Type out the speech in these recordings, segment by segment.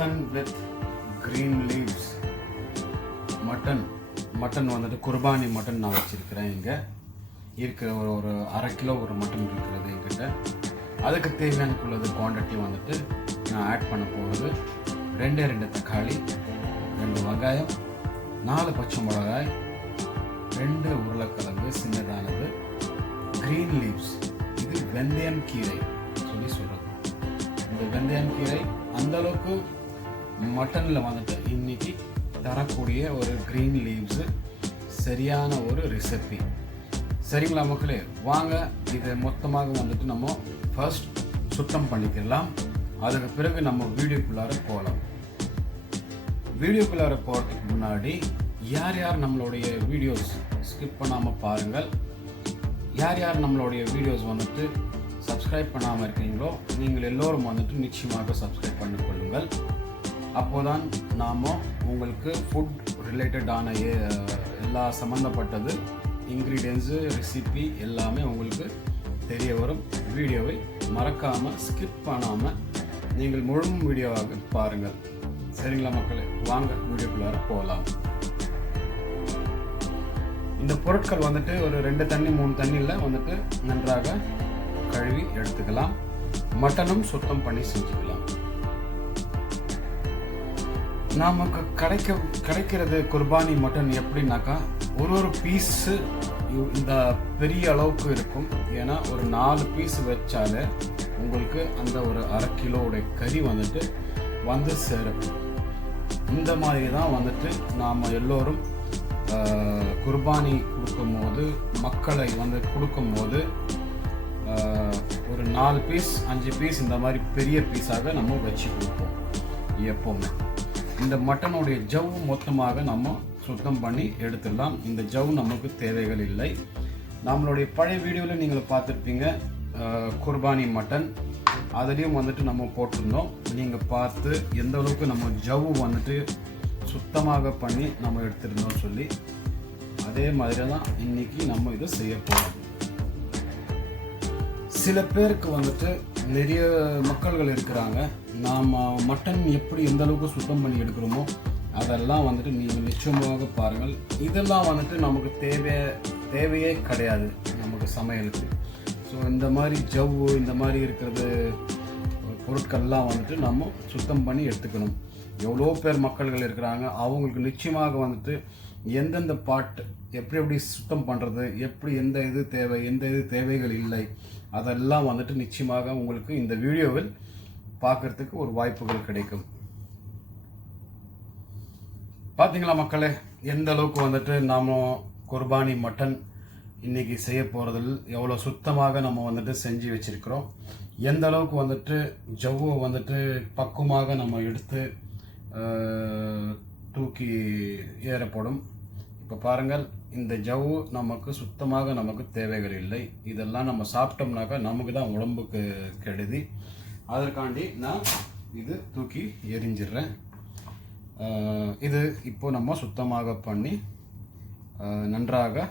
mutton with green leaves. Mutton வந்துட்டு குர்பானி mutton நான் வச்சுருக்கிறேன். இங்கே இருக்கிற ஒரு அரை கிலோ ஒரு மட்டன் இருக்கிறது என்கிட்ட. அதுக்கு தேவையானக்குள்ளது குவான்டிட்டி வந்துட்டு நான் ஆட் பண்ண போகிறது 2 தக்காளி, 2 வெங்காயம், 4 பச்சை மிளகாய், 2 உருளைக்கிழங்கு சின்னதானது, க்ரீன் லீவ்ஸ். இது வெந்தயம் கீரை சொல்லி சொல்கிறது. இந்த வெந்தயம் கீரை அந்தளவுக்கு மட்டனில் வந்துட்டு இன்னைக்கு தரக்கூடிய ஒரு க்ரீன் லீவ்ஸு சரியான ஒரு ரெசிபி. சரிங்களா மக்களே? வாங்க இதை மொத்தமாக வந்துட்டு நம்ம ஃபர்ஸ்ட் சுத்தம் பண்ணிக்கலாம். அதுக்கு பிறகு நம்ம வீடியோக்குள்ளார போகலாம். வீடியோக்குள்ளார போகிறதுக்கு முன்னாடி யார் நம்மளுடைய வீடியோஸ் ஸ்கிப் பண்ணாமல் பாருங்கள். யார் நம்மளுடைய வீடியோஸ் வந்துட்டு சப்ஸ்கிரைப் பண்ணாமல் இருக்கீங்களோ நீங்கள் எல்லோரும் வந்துட்டு நிச்சயமாக சப்ஸ்கிரைப் பண்ணிக்கொள்ளுங்கள். அப்போதான் நாம் உங்களுக்கு ஃபுட் ரிலேட்டடான எல்லா சம்மந்தப்பட்டது இன்க்ரீடியன்ஸு ரெசிபி எல்லாமே உங்களுக்கு தெரிய வரும். வீடியோவை மறக்காமல் ஸ்கிப் பண்ணாமல் நீங்கள் முழு வீடியோவாக பாருங்கள். சரிங்களா மக்களே? வாங்க வீடியோக்குள்ளார போகலாம். இந்த பொருட்கள் வந்துட்டு ஒரு 2 தண்ணி 3 தண்ணியில் வந்துட்டு நன்றாக கழுவி எடுத்துக்கலாம். மட்டனும் சுத்தம் பண்ணி செஞ்சுக்கலாம். நமக்கு கிடைக்கிறது குர்பானி மட்டன் எப்படின்னாக்கா ஒரு பீஸு இந்த பெரிய அளவுக்கு இருக்கும். ஏன்னா ஒரு 4 பீஸ் வச்சாலே உங்களுக்கு அந்த ஒரு அரை கிலோவுடைய கறி வந்துட்டு வந்து சேரும். இந்த மாதிரி தான் வந்துட்டு நாம் எல்லோரும் குர்பானி கொடுக்கும்போது மக்களை வந்து கொடுக்கும்போது ஒரு 4 பீஸ் 5 பீஸ் இந்த மாதிரி பெரிய பீஸாக நம்ம வச்சு கொடுப்போம் எப்போவுமே. இந்த மட்டனுடைய ஜவ்வு மொத்தமாக நம்ம சுத்தம் பண்ணி எடுத்துடலாம். இந்த ஜவ்வு நமக்கு தேவைகள் இல்லை. நம்மளுடைய பழைய வீடியோவில் நீங்கள் பார்த்துருப்பீங்க குர்பானி மட்டன், அதுலேயும் வந்துட்டு நம்ம போட்டிருந்தோம். நீங்கள் பார்த்து எந்த அளவுக்கு நம்ம ஜவ்வு வந்துட்டு சுத்தமாக பண்ணி நம்ம எடுத்துருந்தோம் சொல்லி. அதே மாதிரி தான் இன்றைக்கி நம்ம இதை செய்ய போகிறோம். சில பேருக்கு வந்துட்டு நிறைய மக்கள்கள் இருக்கிறாங்க, நாம் மட்டன் எப்படி எந்த அளவுக்கு சுத்தம் பண்ணி எடுக்கிறோமோ அதெல்லாம் வந்துட்டு நீங்கள் நிச்சயமாக பாருங்கள். இதெல்லாம் வந்துட்டு நமக்கு தேவையே கிடையாது நமக்கு சமையலுக்கு. ஸோ இந்த மாதிரி ஜவ்வு இந்த மாதிரி இருக்கிறது பொருட்கள்லாம் வந்துட்டு நம்ம சுத்தம் பண்ணி எடுத்துக்கணும். எவ்வளோ பேர் மக்கள்கள் இருக்கிறாங்க, அவங்களுக்கு நிச்சயமாக வந்துட்டு எந்தெந்த பார்ட் எப்படி சுத்தம் பண்ணுறது, எப்படி எந்த இது தேவை எந்த இது தேவைகள் இல்லை, அதெல்லாம் வந்துட்டு நிச்சயமாக உங்களுக்கு இந்த வீடியோவில் பார்க்கறதுக்கு ஒரு வாய்ப்புகள் கிடைக்கும். பார்த்தீங்களா மக்களே, எந்த அளவுக்கு வந்துட்டு நாம் குர்பானி மட்டன் இன்றைக்கி செய்ய போகிறதில் எவ்வளோ சுத்தமாக நம்ம வந்துட்டு செஞ்சு வச்சுருக்கிறோம். எந்த அளவுக்கு வந்துட்டு ஜவ்வை வந்துட்டு பக்குவமாக நம்ம எடுத்து தூக்கி ஏறப்படும். இப்போ பாருங்கள், இந்த ஜவ்வு நமக்கு சுத்தமாக நமக்கு தேவைகள் இல்லை. இதெல்லாம் நம்ம சாப்பிட்டோம்னாக்கா நமக்கு தான் உடம்புக்கு கெடுதி. அதற்காண்டி நான் இது தூக்கி எரிஞ்சிடுறேன். இது இப்போ நம்ம சுத்தமாக பண்ணி நன்றாக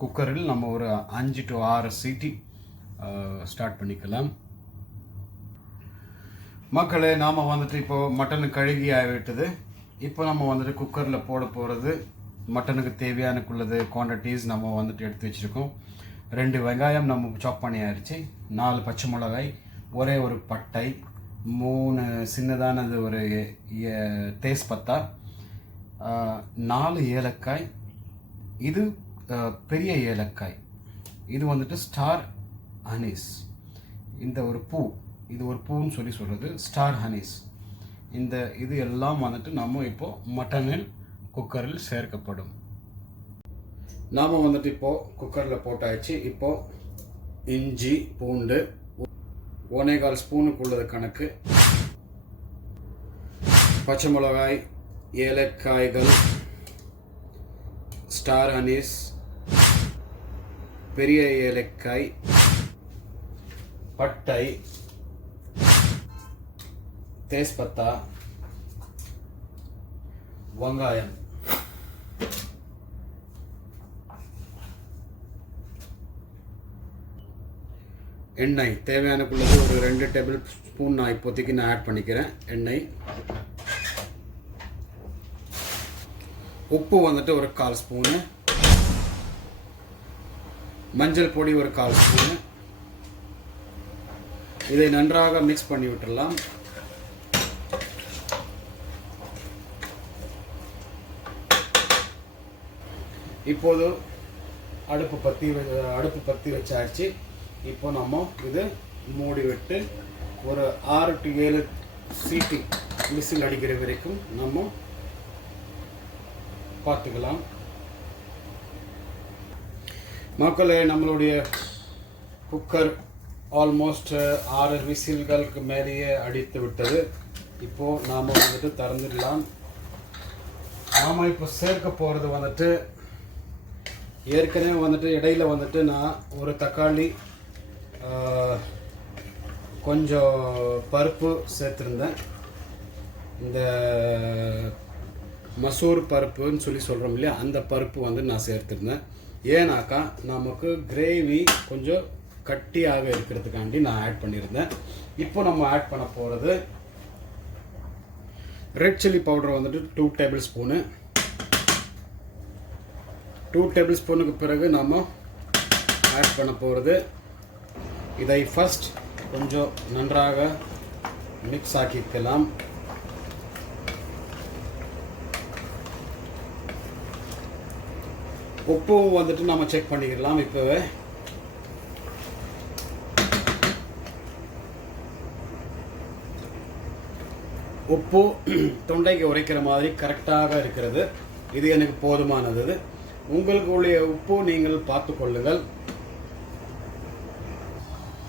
குக்கரில் நம்ம ஒரு 5 to 6 சீட்டி ஸ்டார்ட் பண்ணிக்கலாம். மக்களே, நாம் வந்துட்டு இப்போது மட்டனு கழுகி ஆகிவிட்டது. இப்போ நம்ம வந்துட்டு குக்கரில் போட போகிறது மட்டனுக்கு தேவையானக்குள்ளது குவான்டிட்டிஸ் நம்ம வந்துட்டு எடுத்து வச்சுருக்கோம். 2 வெங்காயம் நம்ம சாப் பண்ணி ஆயிடுச்சு, 4 பச்சை மிளகாய், ஒரே ஒரு பட்டை, 3 சின்னதானது ஒரு தேஸ்பத்தா, 4 ஏலக்காய். இது பெரிய ஏலக்காய். இது வந்துட்டு ஸ்டார் ஹனீஸ். இந்த ஒரு பூ, இது ஒரு பூன்னு சொல்கிறது ஸ்டார் ஹனீஸ். இது எல்லாம் வந்துட்டு நம்ம இப்போது மட்டனில் குக்கரில் சேர்க்கப்படும். நாம் வந்துட்டு இப்போது குக்கரில் போட்டாச்சு. இப்போது இஞ்சி பூண்டு 1.25 ஸ்பூனுக்குள்ளது கணக்கு, பச்சை மிளகாய், ஏலக்காய்கள், ஸ்டார் அனீஸ், பெரிய ஏலக்காய், பட்டை, தேஸ்பத்தா, வெங்காயம். எண்ணெய் தேவையானக்குள்ளது ஒரு 2 டேபிள் ஸ்பூன் நான் இப்போதைக்கு நான் ஆட் பண்ணிக்கிறேன் எண்ணெய். உப்பு வந்துட்டு ஒரு 1/4 ஸ்பூனு, மஞ்சள் பொடி ஒரு 1/4 ஸ்பூனு. இதை நன்றாக மிக்ஸ் பண்ணி விட்டுடலாம். இப்போது அடுப்பு பற்றி வச்சாச்சு. இப்போ நம்ம இது மூடி விட்டு ஒரு 6 to 7 சீட்டி விசில் அடிக்கிற வரைக்கும் நம்ம பார்த்துக்கலாம். மக்களே, நம்மளுடைய குக்கர் ஆல்மோஸ்ட் 6 விசில்களுக்கு மேலேயே அடித்து விட்டது. இப்போது நாம் வந்துட்டு திறந்துடலாம். நாம் இப்போ சேர்க்க போகிறது வந்துட்டு ஏற்கனவே வந்துட்டு இடையில வந்துட்டு நான் ஒரு தக்காளி கொஞ்சம் பருப்பு சேர்த்துருந்தேன். இந்த மசூர் பருப்புன்னு சொல்கிறோம் இல்லையா, அந்த பருப்பு வந்து நான் சேர்த்துருந்தேன். ஏன்னாக்கா நமக்கு கிரேவி கொஞ்சம் கட்டியாக இருக்கிறதுக்காண்டி நான் ஆட் பண்ணியிருந்தேன். இப்போ நம்ம ஆட் பண்ண போகிறது ரெட் சில்லி பவுடர் வந்துட்டு 2 டேபிள் ஸ்பூனு. 2 டேபிள் ஸ்பூனுக்கு பிறகு நாம் ஆட் பண்ண போகிறது, இதை ஃபர்ஸ்ட் கொஞ்சம் நன்றாக மிக்ஸ் ஆக்கிக்கலாம். உப்பும் வந்துட்டு நம்ம செக் பண்ணிக்கலாம். இப்போவே உப்பு தொண்டைக்கு உரைக்கிற மாதிரி கரெக்டாக இருக்கிறது. இது எனக்கு போதுமானது. உங்களுக்கு உப்பு நீங்கள் பார்த்து கொள்ளுங்கள்.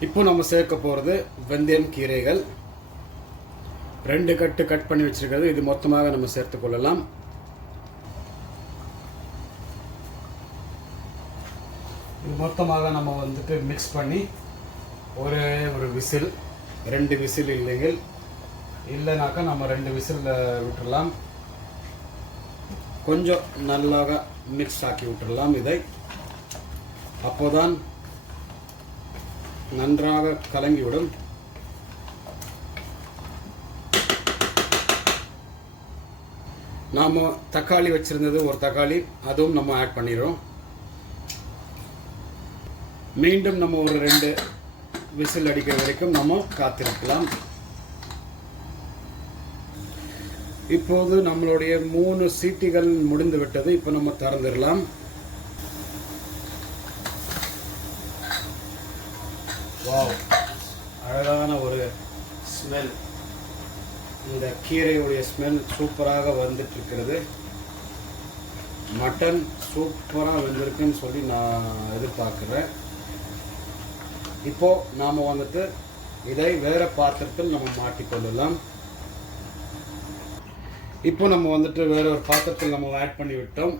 இப்போ நம்ம சேர்க்க போகிறது வெந்தயம் கீரைகள் 2 கட்டு கட் பண்ணி வச்சிருக்கிறது. இது மொத்தமாக நம்ம சேர்த்து கொள்ளலாம். இது மொத்தமாக நம்ம வந்துட்டு மிக்ஸ் பண்ணி ஒரு விசில், 2 விசில் இல்லைனாக்கா நம்ம 2 விசில் விட்டுடலாம். கொஞ்சம் நல்லாக மிக்ஸ் ஆக்கி விட்டுடலாம் இதை. அப்போதான் நன்றாக கலங்கிவிடும். நாம் தக்காளி வச்சிருந்தது ஒரு தக்காளி, அதுவும் நம்ம ஆட் பண்ணிடுறோம். மீண்டும் நம்ம ஒரு 2 விசில் அடிக்கிற வரைக்கும் நம்ம காத்திருக்கலாம். இப்போது நம்மளுடைய 3 சீட்டிகள் முடிந்து விட்டது. இப்போ நம்ம திறந்துடலாம். வாவ், அழகான ஒரு ஸ்மெல். இந்த கீரையுடைய ஸ்மெல் சூப்பராக வந்துட்டு இருக்கிறது. மட்டன் சூப்பராக வந்திருக்குன்னு சொல்லி நான் எதிர்பார்க்குறேன். இப்போ நாம் வந்துட்டு இதை வேற பாத்திரத்தில் நம்ம மாட்டிக்கொள்ளலாம். இப்போ நம்ம வந்துட்டு வேற ஒரு பாத்திரத்தில் நம்ம ஆட் பண்ணி விட்டோம்.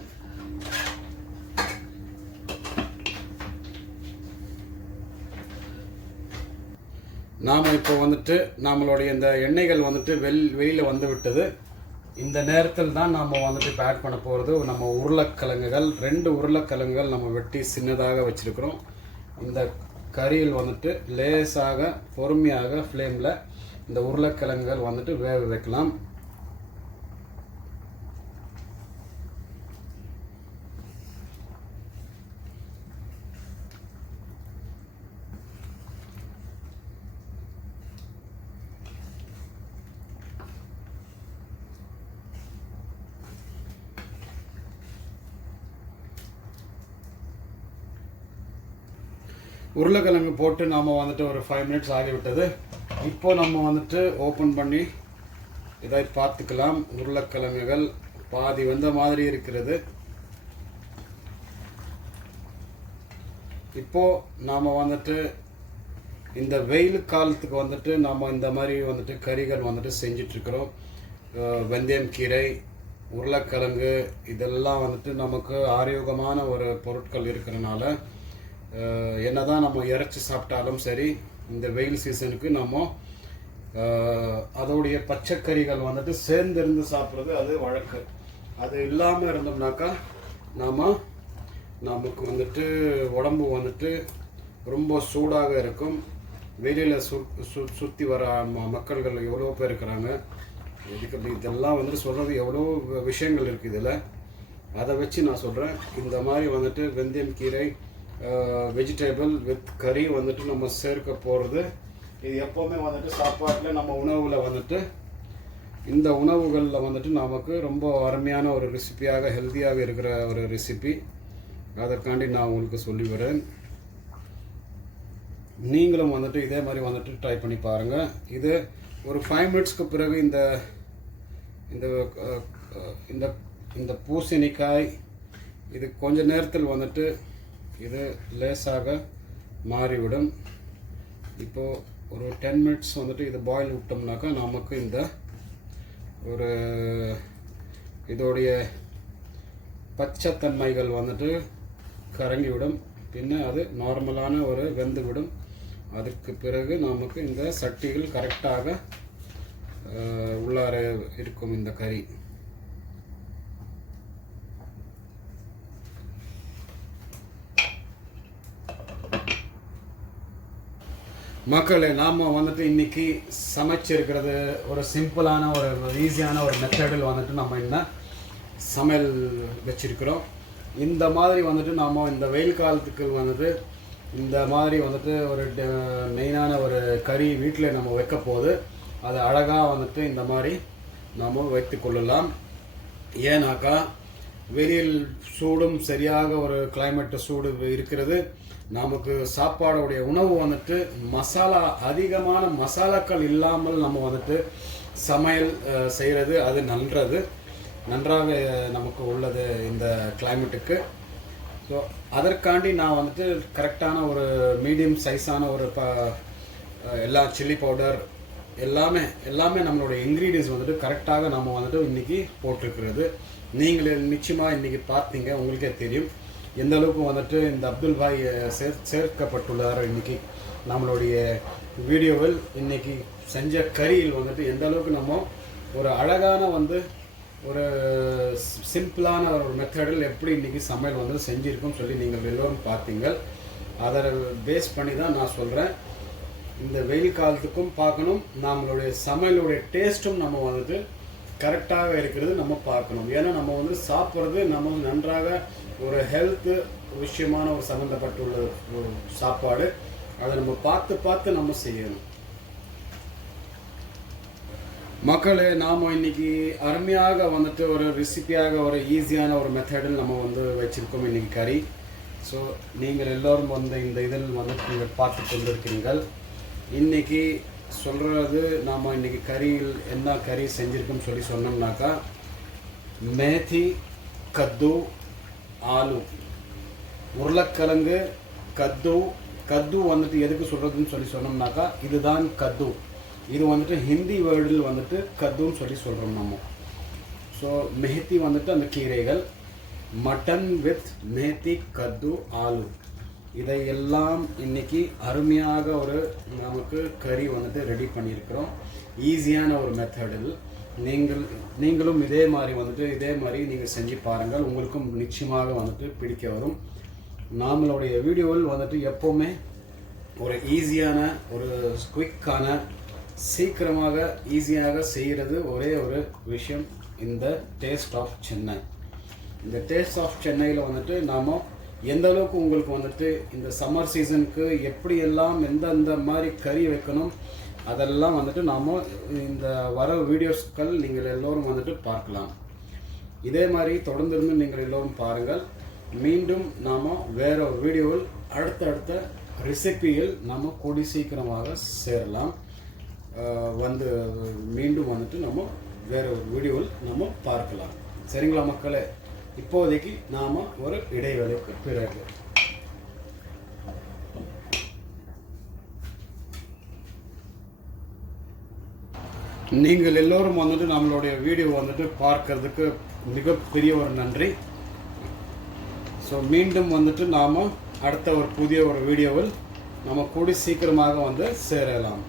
நாம் இப்போ வந்துட்டு நம்மளுடைய இந்த எண்ணெய்கள் வந்துட்டு வெளியில் வந்து விட்டது. இந்த நேரத்தில் தான் நாம் வந்துட்டு இப்போ ஆட் பண்ண போகிறது நம்ம உருளைக்கிழங்குகள். 2 உருளைக்கிழங்குகள் நம்ம வெட்டி சின்னதாக வச்சுருக்கிறோம். இந்த கறியில் வந்துட்டு லேசாக பொறுமையாக ஃப்ளேமில் இந்த உருளைக்கிழங்குகள் வந்துட்டு வேக வைக்கலாம். உருளைக்கிழங்கு போட்டு நாம் வந்துட்டு ஒரு 5 மினிட்ஸ் ஆகிவிட்டது. இப்போ நம்ம வந்துட்டு ஓப்பன் பண்ணி இதை பார்த்துக்கலாம். உருளைக்கிழங்குகள் பாதி வந்த மாதிரி இருக்கிறது. இப்போ நாம் வந்துட்டு இந்த வெயில் காலத்துக்கு வந்துட்டு நாம் இந்த மாதிரி வந்துட்டு கறிகள் வந்துட்டு செஞ்சிட்ருக்கிறோம். வெந்தயம் கீரை, உருளைக்கிழங்கு இதெல்லாம் வந்துட்டு நமக்கு ஆரோக்கியமான ஒரு பொருட்கள் இருக்கிறனால என்னதான் நம்ம இறைச்சி சாப்பிட்டாலும் சரி, இந்த வெயில் சீசனுக்கு நம்ம அதோடைய பச்சைக்கறிகள் வந்துட்டு சேர்ந்திருந்து சாப்பிட்றது அது வழக்கு. அது இல்லாமல் இருந்தோம்னாக்கா நமக்கு வந்துட்டு உடம்பு வந்துட்டு ரொம்ப சூடாக இருக்கும். வெளியில் சுற்றி வர மக்கள்கள் எவ்வளோ பேர் இருக்கிறாங்க. இதெல்லாம் வந்துட்டு சொல்கிறது எவ்வளோ விஷயங்கள் இருக்குது இதில். அதை வச்சு நான் சொல்கிறேன். இந்த மாதிரி வந்துட்டு வெந்தயம் கீரை வெஜிடபிள் வித் கறி வந்துட்டு நம்ம சேர்க்க போகிறது. இது எப்போவுமே வந்துட்டு சாப்பாட்டில் நம்ம உணவில் வந்துட்டு இந்த உணவுகளில் வந்துட்டு நமக்கு ரொம்ப அருமையான ஒரு ரெசிபியாக ஹெல்த்தியாக இருக்கிற ஒரு ரெசிபி. அதற்காண்டி நான் உங்களுக்கு சொல்லிவிடுறேன். நீங்களும் வந்துட்டு இதே மாதிரி வந்துட்டு ட்ரை பண்ணி பாருங்கள். இது ஒரு 5 மினிட்ஸ்க்கு பிறகு இந்த இந்த இந்த இந்த பூசணிக்காய் இது கொஞ்ச நேரத்தில் வந்துட்டு இது லேசாக மாறிவிடும். இப்போது ஒரு 10 மினிட்ஸ் வந்துட்டு இது பாயில் விட்டோம்னாக்கா நமக்கு இந்த ஒரு இதோடைய பச்சைத்தன்மைகள் வந்துட்டு கரங்கிவிடும். பின்ன அது நார்மலான ஒரு வெந்துவிடும். அதுக்கு பிறகு நமக்கு இந்த சட்டிகள் கரெக்டாக உள்ளார இருக்கும் இந்த கறி. மக்களே, நாம் வந்துட்டு இன்றைக்கி சமைச்சிருக்கிறது ஒரு சிம்பிளான ஒரு ஈஸியான ஒரு மெத்தடில் வந்துட்டு நம்ம என்ன சமையல் வச்சுருக்கிறோம். இந்த மாதிரி வந்துட்டு நாம் இந்த வெயில் காலத்துக்கு வந்துட்டு இந்த மாதிரி வந்துட்டு ஒரு மெயினான ஒரு கறி வீட்டில் நம்ம வைக்க போது அது அழகாக வந்துட்டு இந்த மாதிரி நாம் வைத்து கொள்ளலாம். ஏன்னாக்கா வெளியில் சூடும் சரியாக ஒரு கிளைமேட்டு சூடு இருக்கிறது. நமக்கு சாப்பாடுடைய உணவு வந்துட்டு அதிகமான மசாலாக்கள் இல்லாமல் நம்ம வந்துட்டு சமையல் செய்கிறது அது நன்றாக நமக்கு உள்ளது இந்த கிளைமேட்டுக்கு. ஸோ அதற்காண்டி நான் வந்துட்டு கரெக்டான ஒரு மீடியம் சைஸான ஒரு எல்லா சில்லி பவுடர் எல்லாமே நம்மளுடைய இன்க்ரீடியன்ஸ் வந்துட்டு கரெக்டாக நம்ம வந்துட்டு இன்றைக்கி போட்டிருக்கிறது. நீங்களே நிச்சயமாக இன்றைக்கி பார்த்தீங்க, உங்களுக்கே தெரியும் எந்த அளவுக்கு வந்துட்டு இந்த அப்துல் பாய் சேர்க்கப்பட்டுள்ளார். இன்றைக்கி நம்மளுடைய வீடியோவில் இன்றைக்கி செஞ்ச கறியில் வந்துட்டு எந்த அளவுக்கு நம்ம ஒரு அழகான ஒரு சிம்பிளான ஒரு மெத்தடில் எப்படி இன்றைக்கி சமையல் வந்து செஞ்சுருக்கோம் சொல்லி நீங்கள் எல்லோரும் பார்த்தீங்க. அதை பேஸ் பண்ணி தான் நான் சொல்கிறேன். இந்த வெயில் காலத்துக்கும் பார்க்கணும், நம்மளுடைய சமையலுடைய டேஸ்ட்டும் நம்ம வந்துட்டு கரெக்டாக இருக்கிறது நம்ம பார்க்கணும். ஏன்னா நம்ம வந்து சாப்பிட்றது நம்ம நன்றாக ஒரு ஹெல்த்து விஷயமான ஒரு சம்மந்தப்பட்டுள்ள ஒரு சாப்பாடு. அதை நம்ம பார்த்து நம்ம செய்யணும். மக்களே, நாம் இன்னைக்கு அருமையாக வந்துட்டு ஒரு ரெசிபியாக ஒரு ஈஸியான ஒரு மெத்தடில் நம்ம வந்து வச்சுருக்கோம் இன்றைக்கி கறி. ஸோ நீங்கள் எல்லோரும் இந்த இதில் வந்துட்டு நீங்கள் பார்த்து கொண்டிருக்கிறீர்கள். இன்றைக்கி சொல்கிறது நாம் இன்றைக்கி கறியில் என்ன கறி செஞ்சுருக்கோம் சொல்லி சொன்னோம்னாக்கா மேத்தி, கத்து, ஆலு, உருளைக்கிழங்கு, கத்து வந்துட்டு எதுக்கு சொல்கிறதுன்னு சொல்லி சொன்னோம்னாக்கா இதுதான் கத்து. இது வந்துட்டு ஹிந்தி வேர்டில் வந்துட்டு கத்துன்னு சொல்லி சொல்கிறோம் நம்ம. ஸோ மெஹத்தி வந்துட்டு அந்த கீரைகள், மட்டன் வித் மெஹத்தி, கத்து, ஆலு, இதையெல்லாம் இன்னைக்கு அருமையாக ஒரு நமக்கு கறி வந்துட்டு ரெடி பண்ணியிருக்கிறோம் ஈஸியான ஒரு மெத்தடில். நீங்களும் இதே மாதிரி நீங்கள் செஞ்சு பாருங்கள். உங்களுக்கும் நிச்சயமாக வந்துட்டு பிடிக்க வரும். நம்மளுடைய வீடியோவில் வந்துட்டு எப்போவுமே ஒரு ஈஸியான ஒரு குயிக்கான சீக்கிரமாக ஈஸியாக செய்கிறது ஒரே ஒரு விஷயம், இந்த டேஸ்ட் ஆஃப் சென்னை. இந்த டேஸ்ட் ஆஃப் சென்னையில் வந்துட்டு நாம் எந்த அளவுக்கு உங்களுக்கு வந்துட்டு இந்த சம்மர் சீசனுக்கு எப்படியெல்லாம் எந்தெந்த மாதிரி கறி வைக்கணும் அதெல்லாம் வந்துட்டு நாம் இந்த வர வீடியோஸ்கள் நீங்கள் எல்லோரும் வந்துட்டு பார்க்கலாம். இதே மாதிரி தொடர்ந்து நீங்கள் எல்லோரும் பாருங்கள். மீண்டும் நாம் வேற ஒரு வீடியோவில் அடுத்த ரெசிபியில் நாம் கூடி சீக்கிரமாக சேரலாம். மீண்டும் வந்துட்டு நம்ம வேற ஒரு வீடியோவில் நம்ம பார்க்கலாம். சரிங்களா மக்களே? இப்போதைக்கு நாம் ஒரு இடைவேளைக்கு பிறகு நீங்கள் எல்லோரும் வந்துட்டு நம்மளுடைய வீடியோ வந்துட்டு பார்க்கறதுக்கு மிகப்பெரிய ஒரு நன்றி. ஸோ மீண்டும் வந்துட்டு நாம் அடுத்த ஒரு புதிய ஒரு வீடியோவில் நம்ம கூடி சீக்கிரமாக வந்து சேரலாம்.